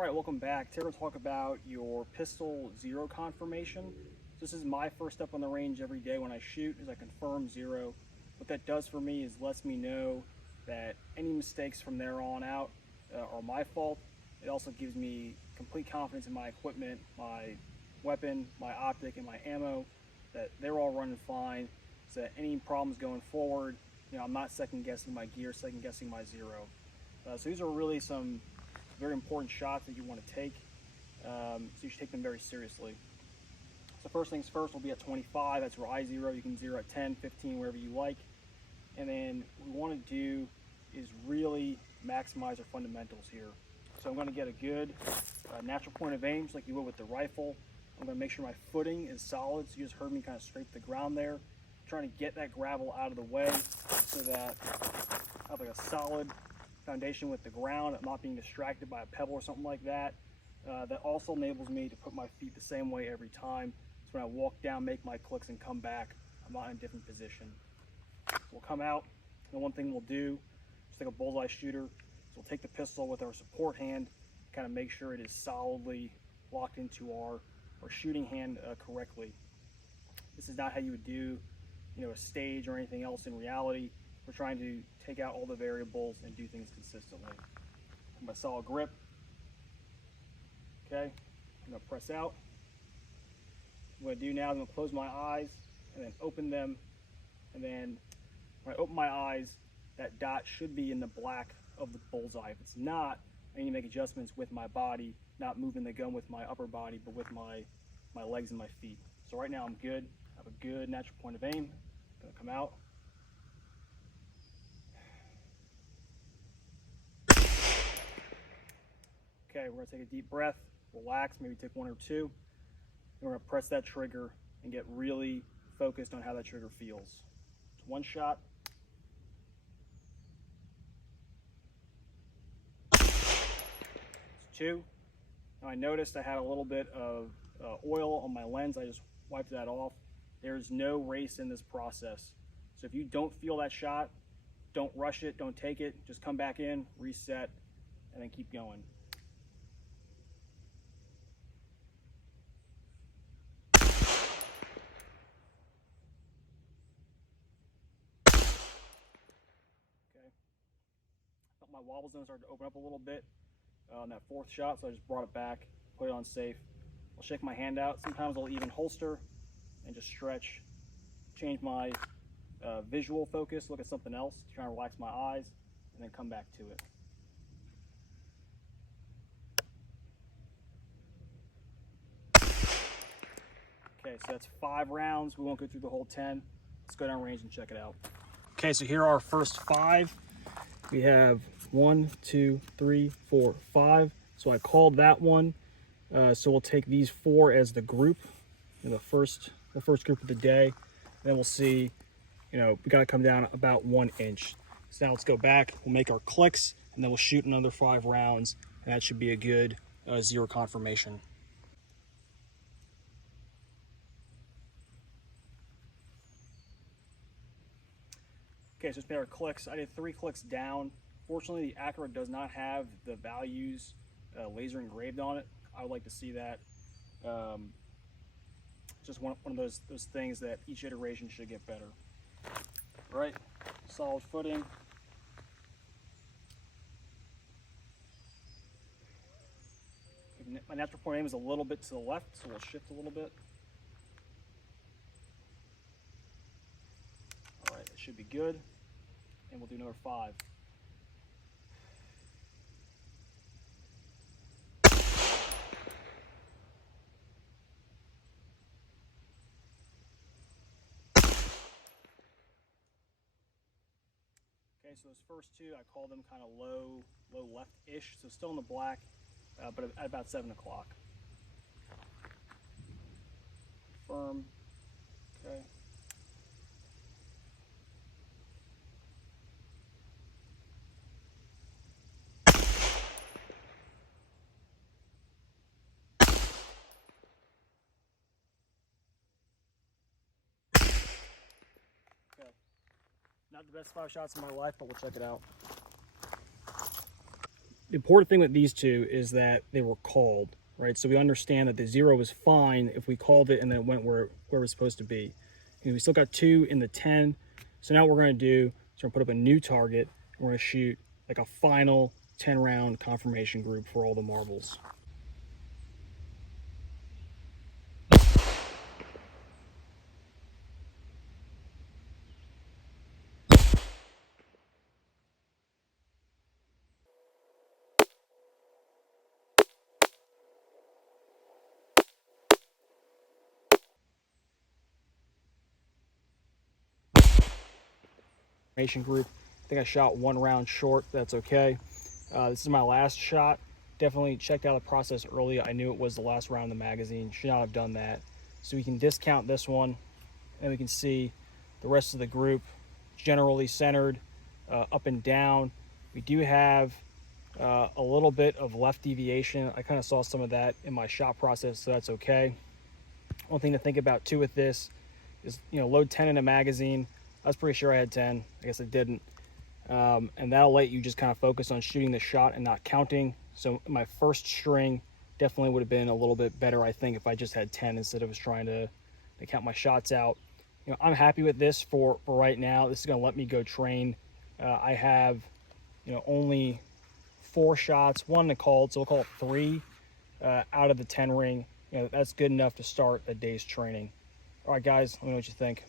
Alright, welcome back. Today we're going to talk about your pistol zero confirmation. This is my first step on the range every day when I shoot, is I confirm zero. What that does for me is lets me know that any mistakes from there on out are my fault. It also gives me complete confidence in my equipment, my weapon, my optic, and my ammo, that they're all running fine, so that any problems going forward, I'm not second guessing my gear, second guessing my zero. So these are really some very important shots that you want to take, so you should take them very seriously. So first things first, we'll be at 25, that's where I zero. You can zero at 10, 15, wherever you like. And then what we want to do is really maximize our fundamentals here. So I'm going to get a good natural point of aim, just like you would with the rifle. I'm going to make sure my footing is solid, so you just heard me kind of scrape the ground there. I'm trying to get that gravel out of the way so that I have like a solid foundation with the ground. I'm not being distracted by a pebble or something like that. That also enables me to put my feet the same way every time. So when I walk down, make my clicks, and come back, I'm not in a different position. So we'll come out, and one thing we'll do, just like a bullseye shooter, is we'll take the pistol with our support hand, kind of make sure it is solidly locked into our shooting hand correctly. This is not how you would do, a stage or anything else in reality. We're trying to take out all the variables and do things consistently. My solid grip. Okay, I'm going to press out. What I'm going to do now is I'm going to close my eyes and then open them. And then when I open my eyes, that dot should be in the black of the bullseye. If it's not, I need to make adjustments with my body, not moving the gun with my upper body, but with my legs and my feet. So right now I'm good. I have a good natural point of aim. I'm going to come out. Okay, we're going to take a deep breath, relax, maybe take one or two. And we're going to press that trigger and get really focused on how that trigger feels. It's one shot. It's two. Now I noticed I had a little bit of oil on my lens. I just wiped that off. There's no race in this process. So if you don't feel that shot, don't rush it, don't take it. Just come back in, reset, and then keep going. My wobble zone started to open up a little bit on that fourth shot, so I just brought it back, put it on safe. I'll shake my hand out. Sometimes I'll even holster and just stretch, change my visual focus, look at something else, try to relax my eyes, and then come back to it. Okay, so that's 5 rounds. We won't go through the whole 10. Let's go down range and check it out. Okay, so here are our first 5. We have 1, 2, 3, 4, 5. So I called that one. So we'll take these 4 as the group, the first group of the day. Then we'll see, we got to come down about 1 inch. So now let's go back. We'll make our clicks, and then we'll shoot another 5 rounds, and that should be a good zero confirmation. Okay, so just made our clicks. I did 3 clicks down. Fortunately, the Accurate does not have the values laser engraved on it. I would like to see that. Just one of those things that each iteration should get better. All right, solid footing. My natural point of aim is a little bit to the left, so we'll shift a little bit. All right, it should be good. And we'll do another 5. Okay, so those first 2, I call them kind of low left-ish, so still in the black, but at about 7 o'clock. Confirm. Okay. Not the best 5 shots of my life, but we'll check it out. The important thing with these two is that they were called, right? So we understand that the 0 was fine if we called it and then it went where it was supposed to be. And we still got 2 in the 10. So now what we're going to do is we're going to put up a new target. And we're going to shoot like a final 10-round confirmation group for all the marbles. Group. I think I shot 1 round short. That's okay. This is my last shot. Definitely checked out the process early. I knew it was the last round of the magazine. Should not have done that. So we can discount this one, and we can see the rest of the group generally centered, up and down. We do have a little bit of left deviation. I kind of saw some of that in my shot process, so that's okay. One thing to think about too with this is, load 10 in a magazine. I was pretty sure I had 10. I guess I didn't. And that'll let you just kind of focus on shooting the shot and not counting. So my first string definitely would have been a little bit better, I think, if I just had 10 instead of trying to count my shots out. I'm happy with this for right now. This is going to let me go train. I have, only 4 shots, 1 called, so we'll call it 3 out of the 10 ring. That's good enough to start a day's training. All right, guys, let me know what you think.